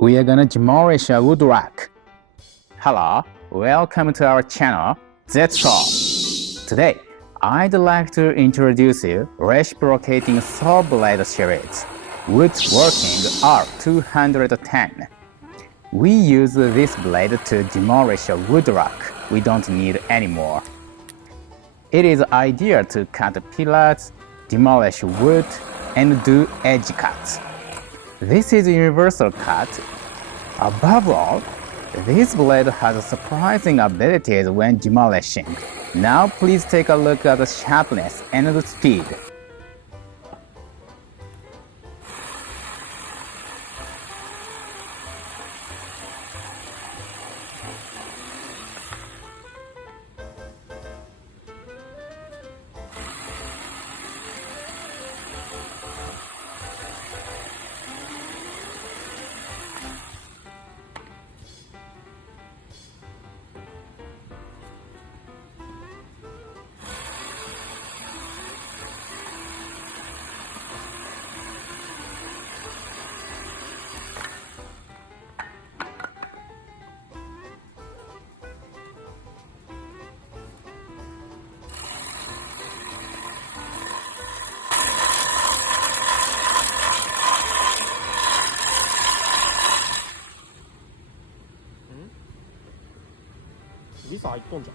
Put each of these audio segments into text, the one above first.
We are gonna demolish a woodwork. Hello, welcome to our channel, ZETSAW. Today, I'd like to introduce you reciprocating saw blade series, WOODWORKING R-210. We use this blade to demolish a woodwork we don't need anymore. It is ideal to cut pillars, demolish wood, and do edge cuts. This is a universal cut. Above all, this blade has surprising abilities when demolishing. Now please take a look at the sharpness and the speed. 미사 입동자.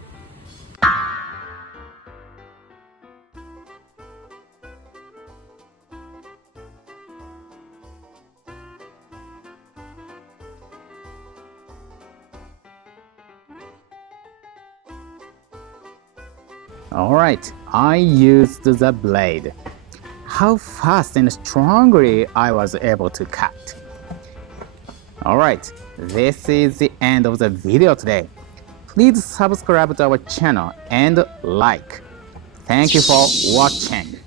Alright, I used the blade. How fast and strongly I was able to cut. Alright, this is the end of the video today. Please subscribe to our channel and like. Thank you for watching.